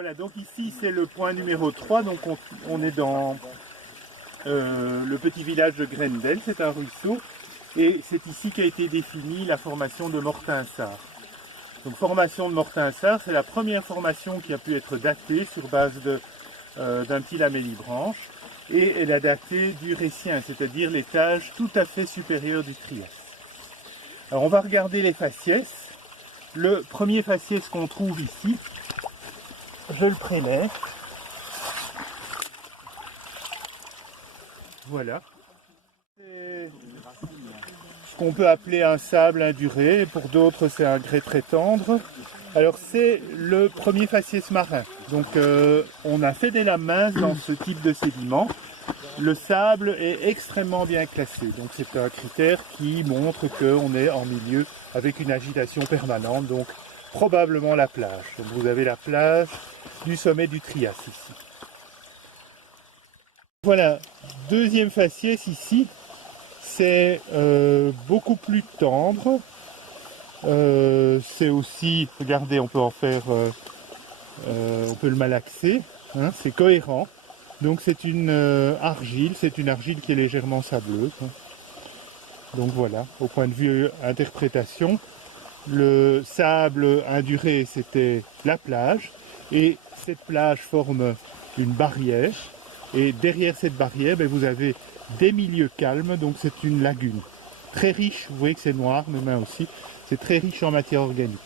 Voilà, donc ici c'est le point numéro 3, donc on est dans le petit village de Grendel, c'est un ruisseau, et c'est ici qu'a été définie la formation de Mortinsart. Donc formation de Mortinsart, c'est la première formation qui a pu être datée sur base d'un petit lamellibranche, et elle a daté du Récien, c'est-à-dire l'étage tout à fait supérieur du Trias. Alors on va regarder les faciès. Le premier faciès qu'on trouve ici, je le prélève. Voilà. C'est ce qu'on peut appeler un sable induré, pour d'autres c'est un grès très tendre. Alors c'est le premier faciès marin. Donc on a fait des lames minces dans ce type de sédiment. Le sable est extrêmement bien classé. Donc c'est un critère qui montre qu'on est en milieu avec une agitation permanente. Donc probablement la plage. Donc vous avez la plage du sommet du Trias ici. Voilà, deuxième faciès ici. C'est beaucoup plus tendre. C'est aussi, regardez, on peut en faire, on peut le malaxer, hein, c'est cohérent. Donc c'est une argile, qui est légèrement sableuse. Hein. Donc voilà, au point de vue interprétation, le sable induré c'était la plage, et cette plage forme une barrière, et derrière cette barrière, ben, vous avez des milieux calmes, donc c'est une lagune. Très riche, vous voyez que c'est noir, mes mains aussi, c'est très riche en matière organique.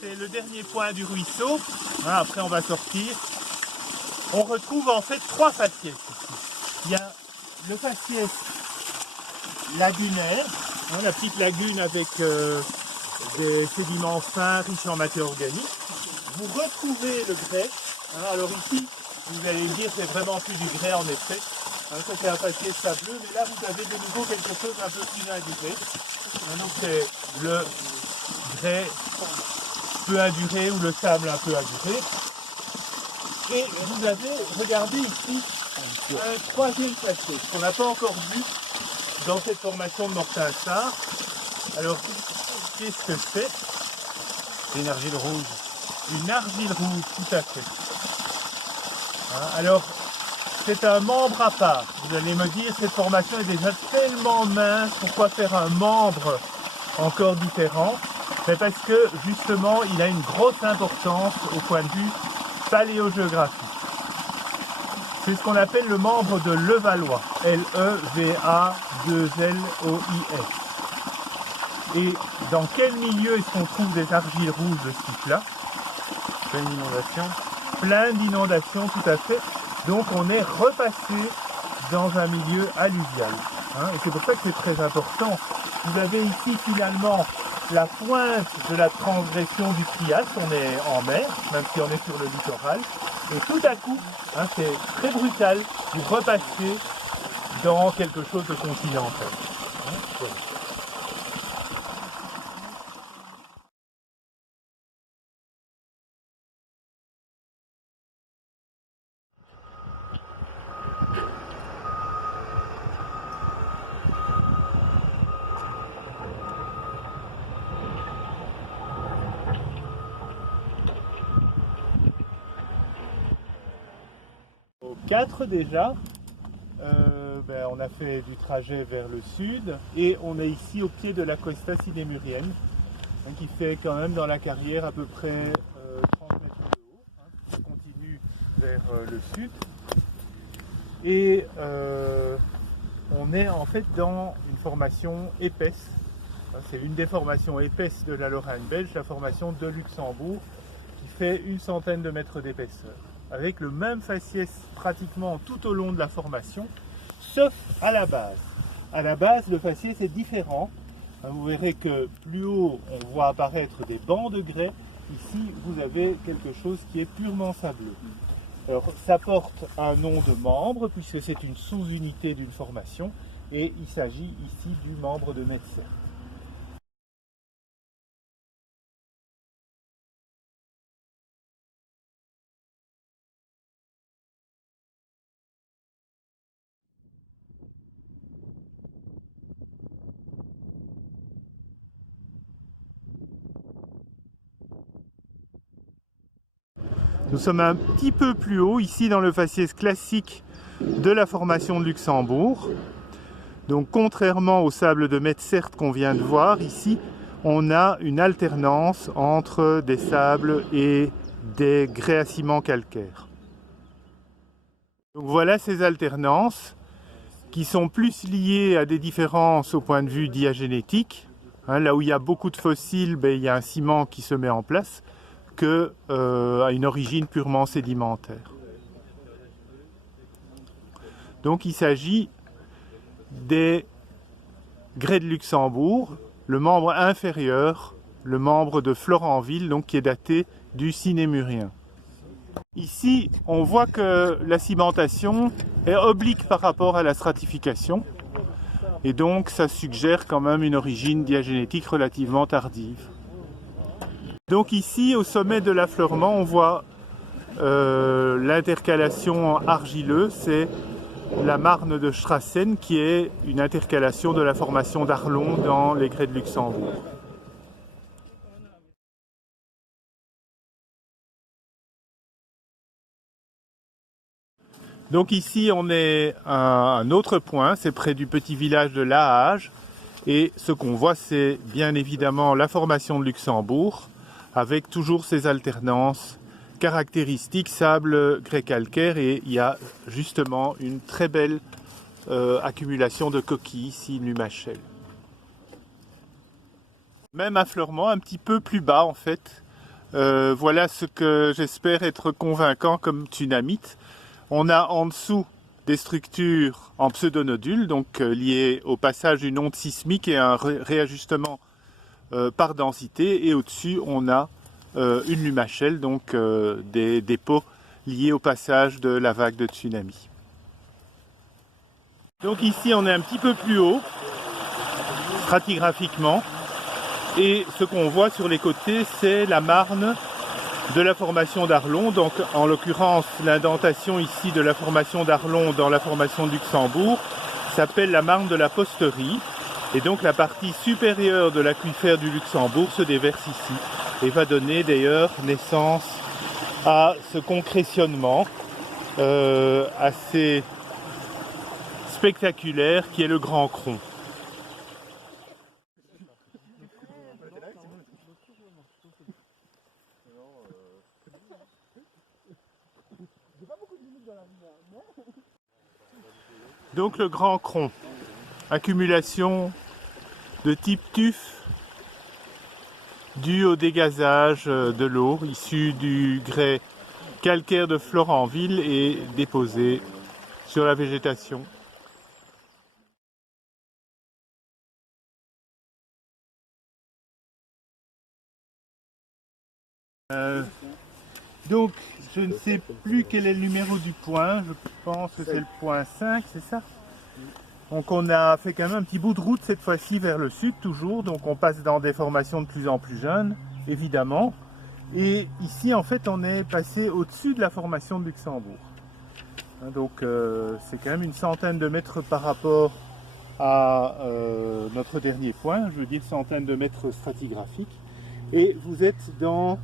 C'est le dernier point du ruisseau, hein, après on va sortir. On retrouve en fait trois faciès ici. Il y a le faciès lagunaire, hein, la petite lagune avec des sédiments fins, riches en matière organique. Vous retrouvez le grès, hein, alors ici, vous allez me dire c'est vraiment plus du grès en effet. Hein, ça c'est un faciès sableux, mais là vous avez de nouveau quelque chose d'un peu plus induré. Hein, donc c'est le grès peu induré ou le sable un peu induré. Et vous avez, regardez ici, un troisième faciès qu'on n'a pas encore vu dans cette formation de Mortinsart. Alors, qu'est-ce que c'est? C'est une argile rouge. Une argile rouge, tout à fait. Hein, alors, c'est un membre à part. Vous allez me dire, cette formation est déjà tellement mince, pourquoi faire un membre encore différent? Mais parce que, justement, il a une grosse importance au point de vue paléogéographique. C'est ce qu'on appelle le membre de Levallois, L-E-V-A-2-L-O-I-S. Et dans quel milieu est-ce qu'on trouve des argiles rouges de ce type-là? Plein d'inondations. Plein d'inondations, tout à fait. Donc on est repassé dans un milieu alluvial. Hein, et c'est pour ça que c'est très important. Vous avez ici finalement la pointe de la transgression du Trias, on est en mer, même si on est sur le littoral, et tout à coup, hein, c'est très brutal, vous repassez dans quelque chose de continental. Hein, voilà. Au 4 déjà, on a fait du trajet vers le sud et on est ici au pied de la Costa Sinemurienne, hein, qui fait quand même dans la carrière à peu près 30 mètres de haut, hein, qui continue vers le sud. Et on est en fait dans une formation épaisse. C'est une des formations épaisses de la Lorraine belge, la formation de Luxembourg, qui fait une centaine de mètres d'épaisseur, avec le même faciès pratiquement tout au long de la formation, sauf à la base. À la base, le faciès est différent. Vous verrez que plus haut, on voit apparaître des bancs de grès. Ici, vous avez quelque chose qui est purement sableux. Alors, ça porte un nom de membre, puisque c'est une sous-unité d'une formation, et il s'agit ici du membre de Metzert. Nous sommes un petit peu plus haut, ici dans le faciès classique de la formation de Luxembourg. Donc contrairement au sable de Metzert qu'on vient de voir, ici on a une alternance entre des sables et des grès à ciment calcaire. Donc voilà ces alternances qui sont plus liées à des différences au point de vue diagénétique. Là où il y a beaucoup de fossiles, il y a un ciment qui se met en place, qu'à une origine purement sédimentaire. Donc il s'agit des grès de Luxembourg, le membre inférieur, le membre de Florenville, donc qui est daté du Cinémurien. Ici, on voit que la cimentation est oblique par rapport à la stratification, et donc ça suggère quand même une origine diagénétique relativement tardive. Donc ici, au sommet de l'affleurement, on voit l'intercalation argileuse, c'est la marne de Strassen, qui est une intercalation de la formation d'Arlon dans les grès de Luxembourg. Donc ici on est à un autre point, c'est près du petit village de Lahage, et ce qu'on voit c'est bien évidemment la formation de Luxembourg, avec toujours ces alternances caractéristiques sable grès calcaire, et il y a justement une très belle accumulation de coquilles ici, une lumachelle. Même affleurement un petit peu plus bas en fait, voilà ce que j'espère être convaincant comme tunamite. On a en dessous des structures en pseudonodules, donc liées au passage d'une onde sismique et un réajustement par densité, et au-dessus on a une lumachelle, donc des dépôts liés au passage de la vague de tsunami. Donc ici on est un petit peu plus haut, stratigraphiquement, et ce qu'on voit sur les côtés c'est la marne de la formation d'Arlon, donc en l'occurrence l'indentation ici de la formation d'Arlon dans la formation de Luxembourg s'appelle la marne de la Posterie, et donc la partie supérieure de l'aquifère du Luxembourg se déverse ici et va donner d'ailleurs naissance à ce concrétionnement assez spectaculaire qui est le Grand Cron. Donc le Grand Cron, accumulation de type tuf due au dégazage de l'eau issue du grès calcaire de Florenville et déposé sur la végétation. Donc je ne sais plus quel est le numéro du point, je pense que c'est le point 5, c'est ça? Donc on a fait quand même un petit bout de route cette fois-ci vers le sud toujours, donc on passe dans des formations de plus en plus jeunes, évidemment. Et ici en fait on est passé au-dessus de la formation de Luxembourg. Donc c'est quand même une centaine de mètres par rapport à notre dernier point, je veux dire centaine de mètres stratigraphiques. Et vous êtes dans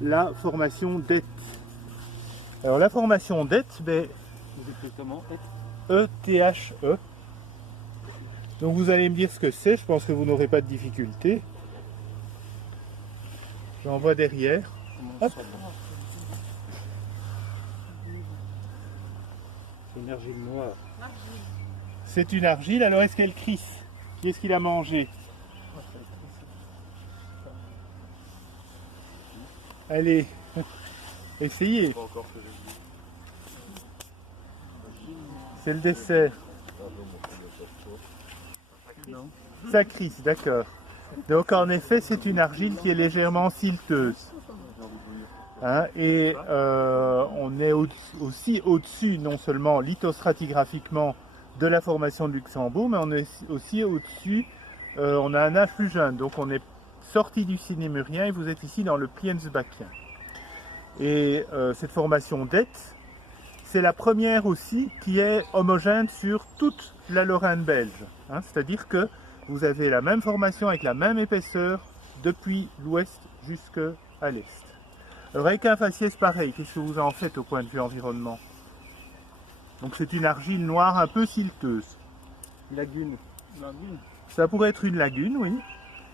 la formation d'Eth. Alors la formation d'Eth, vous écrivez comment? E-T-H-E. Donc vous allez me dire ce que c'est, je pense que vous n'aurez pas de difficulté. J'en vois derrière. Hop. C'est une argile noire. C'est une argile, alors est-ce qu'elle crisse? Qui est-ce qui l'a mangée? Allez, essayez. C'est le dessert. Ça crisse, d'accord. Donc en effet, c'est une argile qui est légèrement silteuse. Et on est aussi au-dessus, non seulement lithostratigraphiquement, de la formation de Luxembourg, mais on est aussi au-dessus, on a un influx jeune. Donc on est sorti du Cinémurien et vous êtes ici dans le Pliensbachien. Et cette formation d'Eth, c'est la première aussi qui est homogène sur toute la Lorraine belge. C'est-à-dire que vous avez la même formation avec la même épaisseur depuis l'ouest jusqu'à l'est. Alors avec un faciès pareil, qu'est-ce que vous en faites au point de vue environnement? Donc c'est une argile noire un peu silteuse. Lagune. Ça pourrait être une lagune, oui.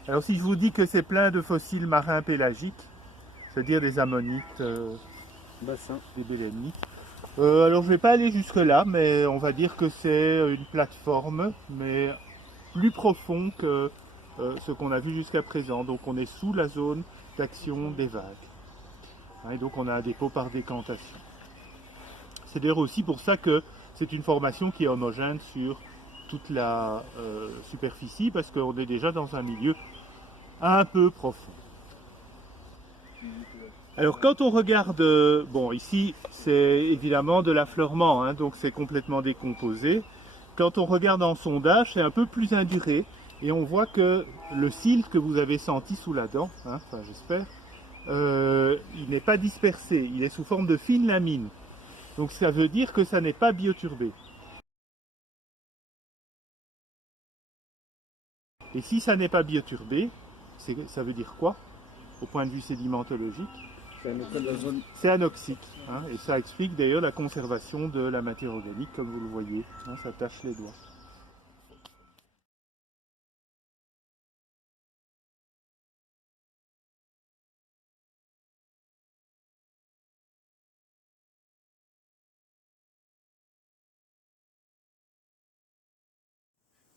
Alors si je vous dis que c'est plein de fossiles marins pélagiques, c'est-à-dire des ammonites, Bassin. des bélénites. Alors je ne vais pas aller jusque là, mais on va dire que c'est une plateforme, mais plus profond que ce qu'on a vu jusqu'à présent. Donc on est sous la zone d'action des vagues. Et donc on a un dépôt par décantation. C'est d'ailleurs aussi pour ça que c'est une formation qui est homogène sur toute la superficie, parce qu'on est déjà dans un milieu un peu profond. Alors quand on regarde, bon ici c'est évidemment de l'affleurement, hein, donc c'est complètement décomposé. Quand on regarde en sondage, c'est un peu plus induré, et on voit que le silt que vous avez senti sous la dent, hein, enfin j'espère, il n'est pas dispersé, il est sous forme de fines lamines. Donc ça veut dire que ça n'est pas bioturbé. Et si ça n'est pas bioturbé, ça veut dire quoi au point de vue sédimentologique? C'est anoxique, hein, et ça explique d'ailleurs la conservation de la matière organique, comme vous le voyez, hein, ça tache les doigts.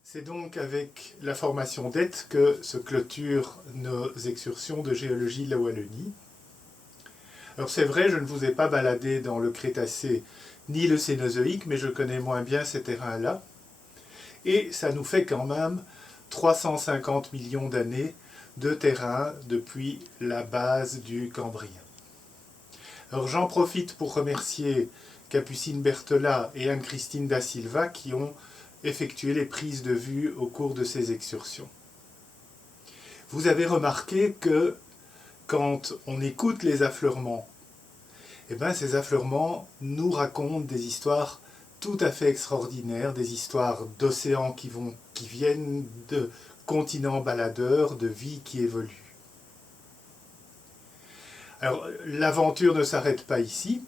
C'est donc avec la formation d'ETH que se clôturent nos excursions de géologie de la Wallonie. Alors c'est vrai, je ne vous ai pas baladé dans le Crétacé ni le Cénozoïque, mais je connais moins bien ces terrains-là. Et ça nous fait quand même 350 millions d'années de terrain depuis la base du Cambrien. Alors j'en profite pour remercier Capucine Bertola et Anne-Christine da Silva qui ont effectué les prises de vue au cours de ces excursions. Vous avez remarqué que quand on écoute les affleurements, eh bien, ces affleurements nous racontent des histoires tout à fait extraordinaires, des histoires d'océans qui viennent de continents baladeurs, de vies qui évoluent. Alors, l'aventure ne s'arrête pas ici,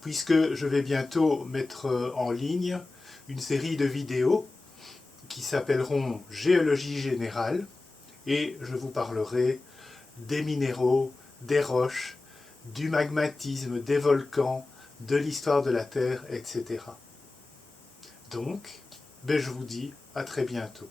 puisque je vais bientôt mettre en ligne une série de vidéos qui s'appelleront Géologie générale, et je vous parlerai des minéraux, des roches, du magmatisme, des volcans, de l'histoire de la Terre, etc. Donc, je vous dis à très bientôt.